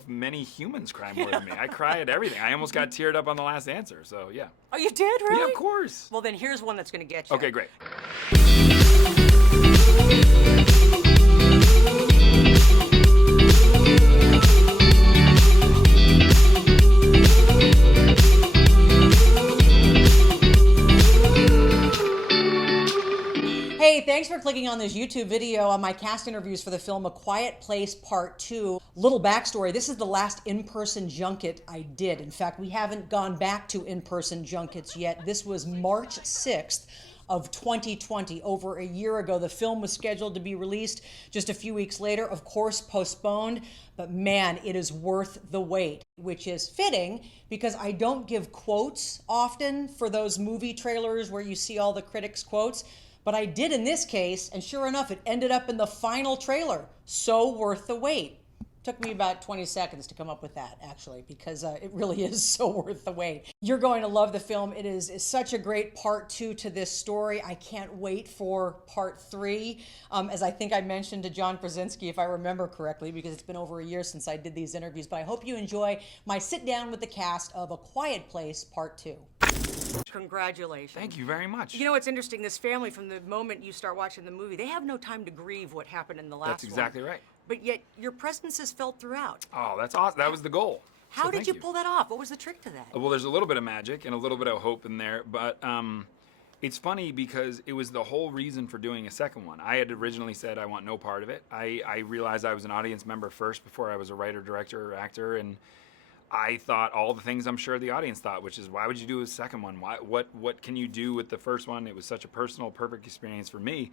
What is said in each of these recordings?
if many humans cry more than me. I cry at everything. I almost got teared up on the last answer, so yeah. Oh, you did, really? Yeah, of course. Well, then here's one that's going to get you. Okay, great. Hey, thanks for clicking on this YouTube video on my cast interviews for the film A Quiet Place Part 2. Little backstory, this is the last in-person junket I did. In fact, we haven't gone back to in-person junkets yet. This was March 6th of 2020, over a year ago. The film was scheduled to be released just a few weeks later, of course postponed, but man, it is worth the wait, which is fitting because I don't give quotes often for those movie trailers where you see all the critics' quotes. But I did in this case, and sure enough, it ended up in the final trailer. So worth the wait. Took me about 20 seconds to come up with that, actually, because it really is so worth the wait. You're going to love the film. It is such a great part 2 to this story. I can't wait for part 3. As I think I mentioned to John Krasinski, if I remember correctly, because it's been over a year since I did these interviews. But I hope you enjoy my sit down with the cast of A Quiet Place Part 2. Congratulations. Thank you very much. You know, it's interesting, this family, from the moment you start watching the movie, they have no time to grieve what happened in the last one. That's exactly right. But yet, your presence is felt throughout. Oh, that's awesome. That was the goal. How did you pull that off? What was the trick to that? Well, there's a little bit of magic and a little bit of hope in there, but it's funny because it was the whole reason for doing a second one. I had originally said I want no part of it. I realized I was an audience member first before I was a writer, director, or actor, and I thought all the things I'm sure the audience thought, which is, why would you do a second one? What can you do with the first one? It was such a personal, perfect experience for me.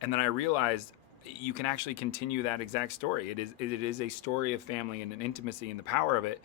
And then I realized you can actually continue that exact story. It is a story of family and an intimacy and the power of it.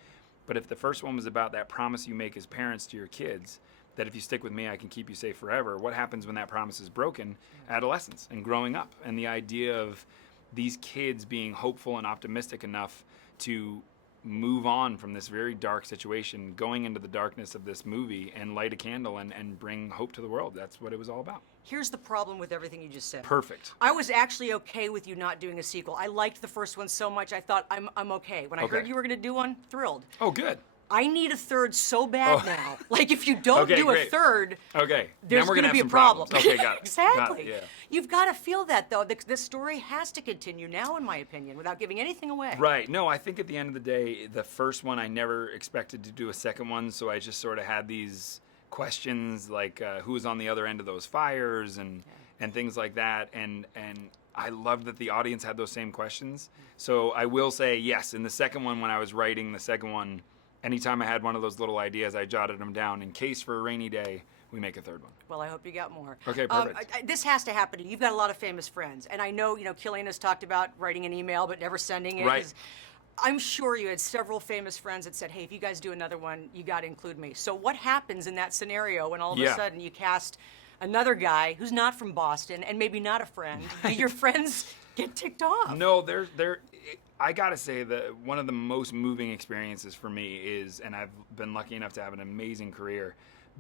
But if the first one was about that promise you make as parents to your kids, that if you stick with me, I can keep you safe forever, what happens when that promise is broken? Adolescence and growing up. And the idea of these kids being hopeful and optimistic enough to move on from this very dark situation, going into the darkness of this movie and light a candle and bring hope to the world. That's what it was all about. Here's the problem with everything you just said. Perfect. I was actually okay with you not doing a sequel. I liked the first one so much, I thought I'm okay. When I heard you were going to do one, thrilled. Oh, good. I need a third so bad now. Like, if you don't do a third, there's going to be a problem. Okay, got it. Exactly. Got it, yeah. You've got to feel that, though. This story has to continue now, in my opinion, without giving anything away. Right. No, I think at the end of the day, the first one, I never expected to do a second one, so I just sort of had these questions like who was on the other end of those fires and things like that. And I loved that the audience had those same questions. So I will say, yes, in the second one, when I was writing the second one, anytime I had one of those little ideas, I jotted them down in case for a rainy day, we make a third one. Well, I hope you got more. Okay, perfect. This has to happen. You've got a lot of famous friends. And I know, Cillian has talked about writing an email but never sending it. Right. I'm sure you had several famous friends that said, hey, if you guys do another one, you got to include me. So what happens in that scenario when all of a sudden you cast another guy who's not from Boston and maybe not a friend? Do your friends get ticked off? No, I gotta say that one of the most moving experiences for me is, and I've been lucky enough to have an amazing career,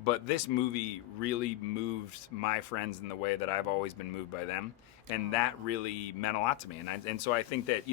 but this movie really moved my friends in the way that I've always been moved by them, and that really meant a lot to me. And so I think that,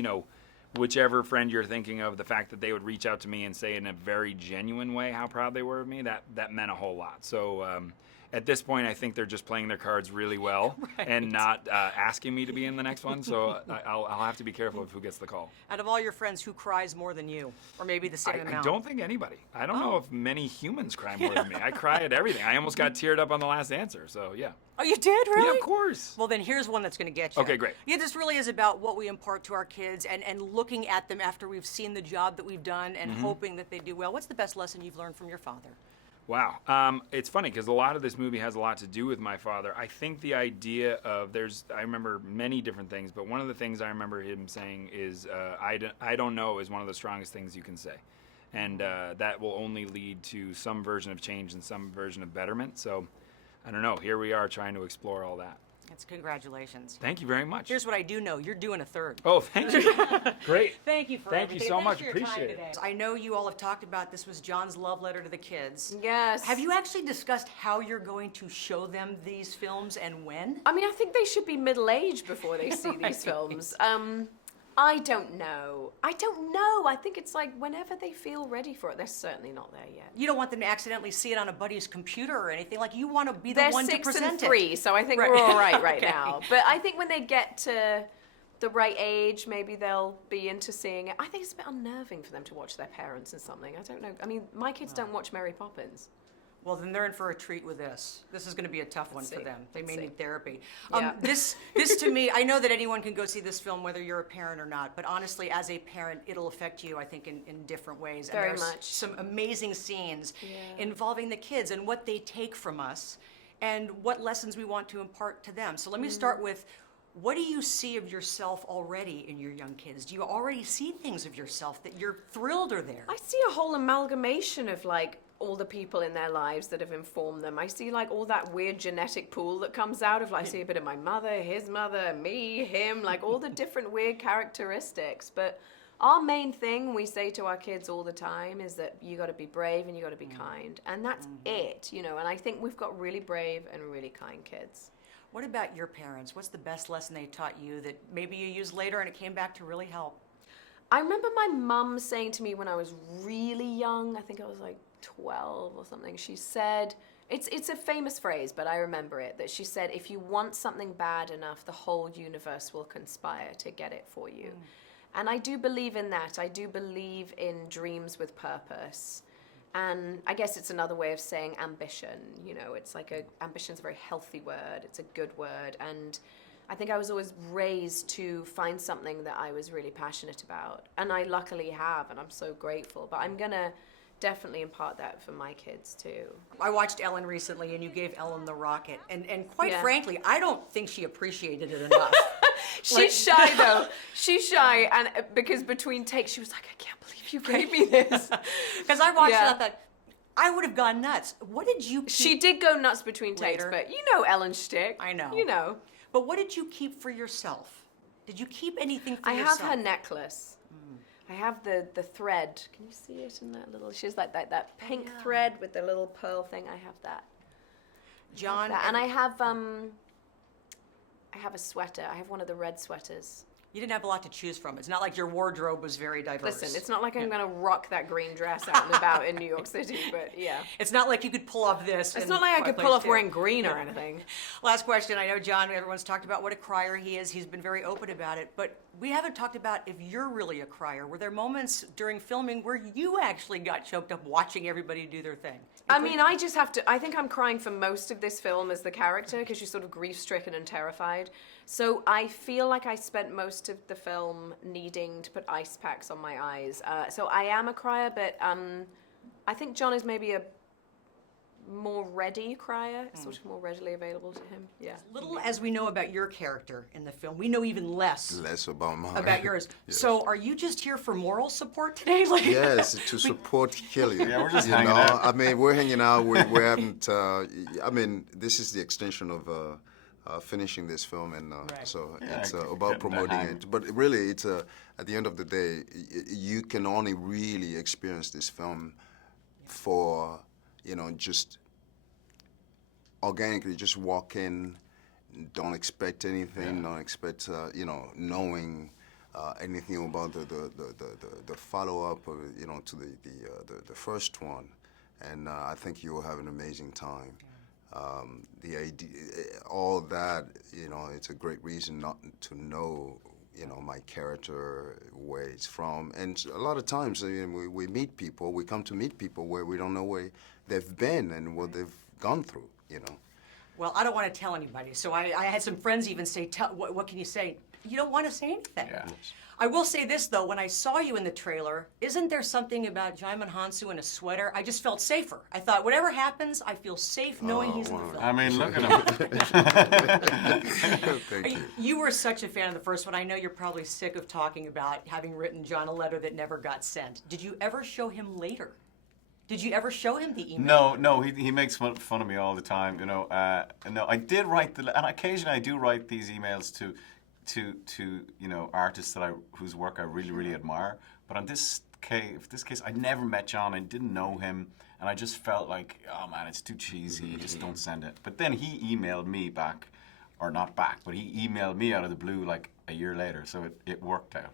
whichever friend you're thinking of, the fact that they would reach out to me and say in a very genuine way how proud they were of me, that meant a whole lot. So at this point, I think they're just playing their cards really well and not asking me to be in the next one. So I'll have to be careful of who gets the call. Out of all your friends, who cries more than you? Or maybe the same amount? I don't think anybody. I don't know if many humans cry more than me. I cry at everything. I almost got teared up on the last answer. So, yeah. Oh, you did, really? Yeah, of course. Well, then here's one that's going to get you. Okay, great. Yeah, this really is about what we impart to our kids and looking at them after we've seen the job that we've done and hoping that they do well. What's the best lesson you've learned from your father? Wow. It's funny because a lot of this movie has a lot to do with my father. I think the idea of I remember many different things, but one of the things I remember him saying is, I don't know is one of the strongest things you can say. And that will only lead to some version of change and some version of betterment. So, I don't know. Here we are trying to explore all that. That's congratulations. Thank you very much. Here's what I do know. You're doing a third. Oh, thank you. Great. Thank you for everything. Thank you so much. Appreciate it. I know you all have talked about this was John's love letter to the kids. Yes. Have you actually discussed how you're going to show them these films and when? I mean, I think they should be middle-aged before they see these films. I don't know. I think it's like whenever they feel ready for it. They're certainly not there yet. You don't want them to accidentally see it on a buddy's computer or anything. Like, you want to be the They're one to 6 present and it. 3, so I think Right. we're all right Okay. now. But I think when they get to the right age, maybe they'll be into seeing it. I think it's a bit unnerving for them to watch their parents in something. I don't know. I mean, my kids don't watch Mary Poppins. Well, then they're in for a treat with this. This is going to be a tough one for see. them. They may Let's see. need therapy. Yeah. This to me, I know that anyone can go see this film, whether you're a parent or not. But honestly, as a parent, it'll affect you, I think, in different ways. Very and there's much. some amazing scenes Yeah. involving the kids and what they take from us and what lessons we want to impart to them. So let me start with, what do you see of yourself already in your young kids? Do you already see things of yourself that you're thrilled are there? I see a whole amalgamation of like all the people in their lives that have informed them. I see like all that weird genetic pool that comes out of, like, I see a bit of my mother, his mother, me, him, like all the different weird characteristics. But our main thing we say to our kids all the time is that you got to be brave and you got to be kind. And that's it, you know, and I think we've got really brave and really kind kids. What about your parents? What's the best lesson they taught you that maybe you used later and it came back to really help? I remember my mum saying to me when I was really young, I think I was like 12 or something, she said, it's a famous phrase, but I remember it, that she said, if you want something bad enough, the whole universe will conspire to get it for you. And I do believe in that. I do believe in dreams with purpose. And I guess it's another way of saying ambition. You know, it's like ambition's a very healthy word. It's a good word. And I think I was always raised to find something that I was really passionate about. And I luckily have, and I'm so grateful. But I'm going to definitely impart that for my kids too. I watched Ellen recently, and you gave Ellen the rocket. And quite Yeah. frankly, I don't think she appreciated it enough. She's shy though. She's shy, and because between takes she was like, I can't believe you gave me this. Because I watched Yeah. it, I thought, I would have gone nuts. What did you keep? She did go nuts between takes, Later. but you know Ellen's shtick. I know. You know. But what did you keep for yourself? Did you keep anything for I yourself? have her necklace. I have the thread. Can you see it in that little? She's like that pink thread with the little pearl thing. I have that. John, And I have a sweater. I have one of the red sweaters. you didn't have a lot to choose from. It's not like your wardrobe was very diverse. Listen, it's not like I'm gonna rock that green dress out and about in New York City, but yeah. It's not like you could pull off this. It's and not like I could pull place off too. wearing green or anything. Last question. I know, John, everyone's talked about what a crier he is. He's been very open about it. But we haven't talked about if you're really a crier. Were there moments during filming where you actually got choked up watching everybody do their thing? I mean, I just have to, I think I'm crying for most of this film as the character because she's sort of grief-stricken and terrified. So I feel like I spent most of the film needing to put ice packs on my eyes. So I am a crier, but I think John is maybe a more ready crier, sort of more readily available to him. Yeah. Little as we know about your character in the film, we know even less About mine. about yours. Yes. So are you just here for moral support today? Like, Yes, to support Cillian. Yeah, we're just you hanging know? out. I mean, we're hanging out. We haven't. I mean, this is the extension of finishing this film, and so it's about getting promoting the hang. it. But really, it's at the end of the day, you can only really experience this film for just organically, just walk in. Don't expect anything. Don't expect knowing. Anything about the follow up, to the first one, and I think you will have an amazing time. The idea, all that, it's a great reason not to know, my character, where it's from, and a lot of times we meet people, we come to meet people where we don't know where they've been and what they've gone through, well, I don't want to tell anybody. So I had some friends even say, what can you say? You don't want to say anything. Yeah. I will say this, though. When I saw you in the trailer, isn't there something about Djimon Hounsou in a sweater? I just felt safer. I thought, whatever happens, I feel safe knowing he's in the film. I mean, look at him. Thank you. You were such a fan of the first one. I know you're probably sick of talking about having written John a letter that never got sent. Did you ever show him later? Did you ever show him the email? No, he makes fun of me all the time. No, I did write and occasionally I do write these emails to artists whose work I really, really admire. But on this case, I never met John. I didn't know him, and I just felt like, oh man, it's too cheesy. Just don't send it. But then he emailed me back, or not back, but he emailed me out of the blue like a year later. So it worked out.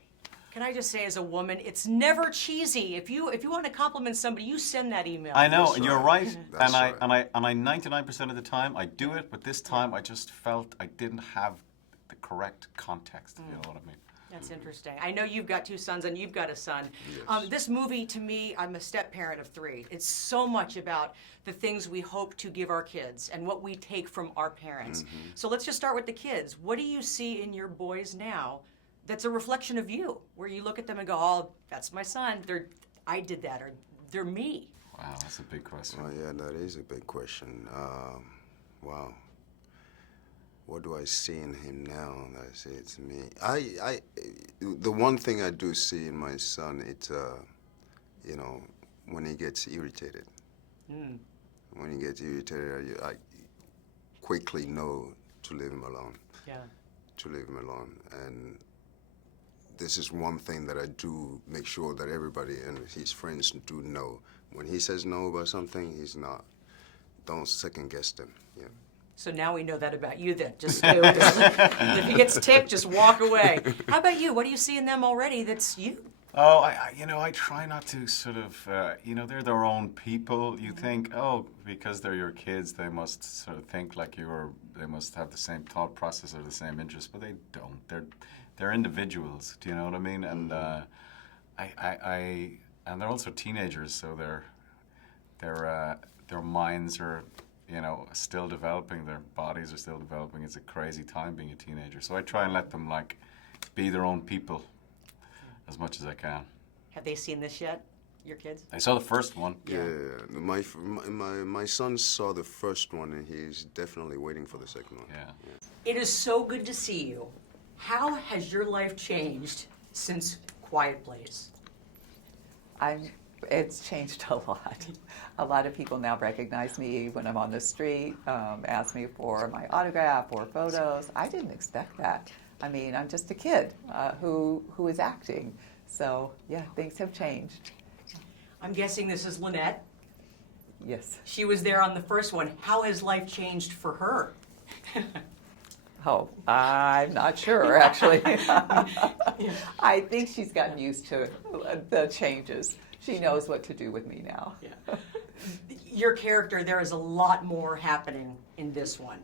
Can I just say, as a woman, it's never cheesy. If you want to compliment somebody, you send that email. I know, That's and you're right. right. That's And I 99% of the time I do it, but this time I just felt I didn't have the correct context. If you know what I mean? That's interesting. I know you've got 2 sons and you've got a son. Yes. This movie, to me, I'm a step parent of 3. It's so much about the things we hope to give our kids and what we take from our parents. So let's just start with the kids. What do you see in your boys now that's a reflection of you, where you look at them and go, oh, that's my son. I did that, or they're me. Wow, that's a big question. Oh, yeah, that is a big question. Wow. What do I see in him now? I say it's me. The one thing I do see in my son, it's, you know, when he gets irritated. When he gets irritated, I quickly know to leave him alone. Yeah. To leave him alone. And this is one thing that I do make sure that everybody and his friends do know. When he says no about something, he's not. Don't second guess them. Yeah. So now we know that about you then. Just if he gets ticked, just walk away. How about you? What do you see in them already that's you? Oh, I try not to sort of, they're their own people. You think, oh, because they're your kids, they must sort of think like you, or they must have the same thought process or the same interests, but they don't. They're individuals. Do you know what I mean? And and they're also teenagers, so their minds are, still developing. Their bodies are still developing. It's a crazy time being a teenager. So I try and let them be their own people as much as I can. Have they seen this yet, your kids? I saw the first one. Yeah. My son saw the first one, and he's definitely waiting for the second one. Yeah. It is so good to see you. How has your life changed since Quiet Place? It's changed a lot. A lot of people now recognize me when I'm on the street, ask me for my autograph or photos. I didn't expect that. I mean, I'm just a kid who is acting. So, yeah, things have changed. I'm guessing this is Lynette. Yes. She was there on the first one. How has life changed for her? Oh, I'm not sure, actually. I think she's gotten used to the changes. She knows what to do with me now. Yeah. Your character, there is a lot more happening in this one.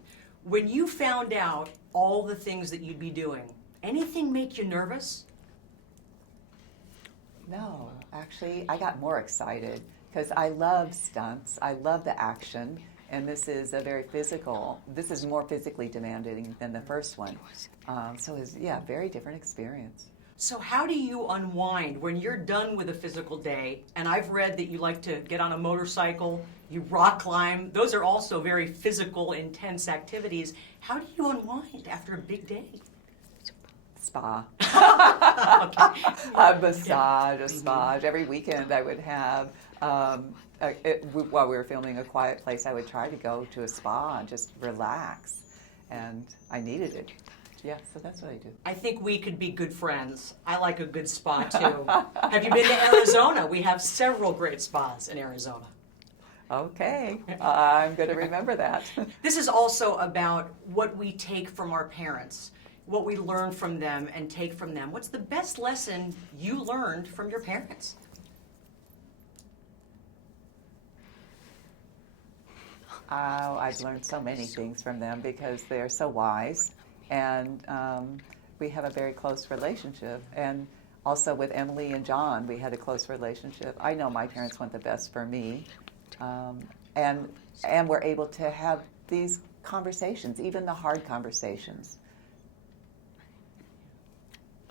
When you found out all the things that you'd be doing, anything make you nervous? No, actually, I got more excited because I love stunts. I love the action. And this is this is more physically demanding than the first one. So it's, very different experience. So how do you unwind when you're done with a physical day? And I've read that you like to get on a motorcycle, you rock climb. Those are also very physical, intense activities. How do you unwind after a big day? Spa. Okay. A massage. Every weekend I would have, while we were filming A Quiet Place, I would try to go to a spa and just relax. And I needed it. Yeah, so that's what I do. I think we could be good friends. I like a good spa too. Have you been to Arizona? We have several great spas in Arizona. Okay, I'm going to remember that. This is also about what we take from our parents, what we learn from them and take from them. What's the best lesson you learned from your parents? Oh, I've learned so many things from them because they're so wise, and we have a very close relationship. And also with Emily and John, we had a close relationship. I know my parents want the best for me, and we're able to have these conversations, even the hard conversations.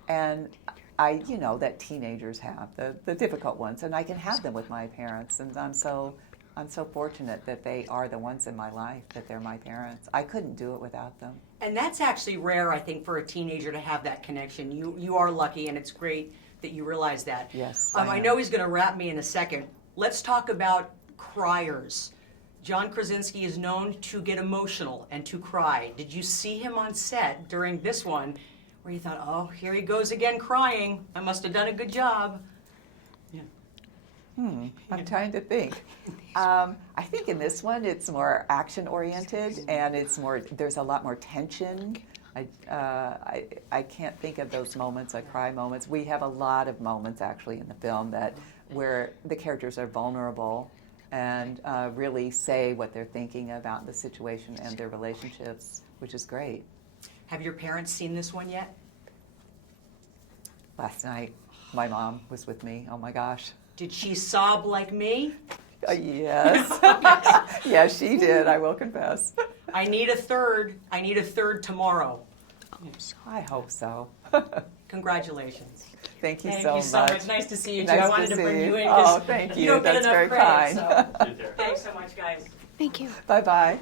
And that teenagers have, the difficult ones, and I can have them with my parents, and I'm so fortunate that they are the ones in my life, that they're my parents. I couldn't do it without them. And that's actually rare, I think, for a teenager to have that connection. You are lucky, and it's great that you realize that. Yes. I know he's going to wrap me in a second. Let's talk about criers. John Krasinski is known to get emotional and to cry. Did you see him on set during this one where you thought, oh, here he goes again crying. I must have done a good job? I'm trying to think. I think in this one it's more action-oriented, and there's a lot more tension I can't think of those moments, cry moments. We have a lot of moments actually in the film where the characters are vulnerable and really say what they're thinking about the situation and their relationships, which is great. Have your parents seen this one yet? Last night, my mom was with me. Oh my gosh. Did she sob like me? Yes. Yes, she did, I will confess. I need a third. I need a third tomorrow. I hope so. Congratulations. Thank you Thank so you so much. much. Nice to see you, too. Nice I wanted to to bring see you in you. because Oh, thank you you. don't get That's enough very credit. kind. So. Thanks so much, guys. Thank you. Bye-bye.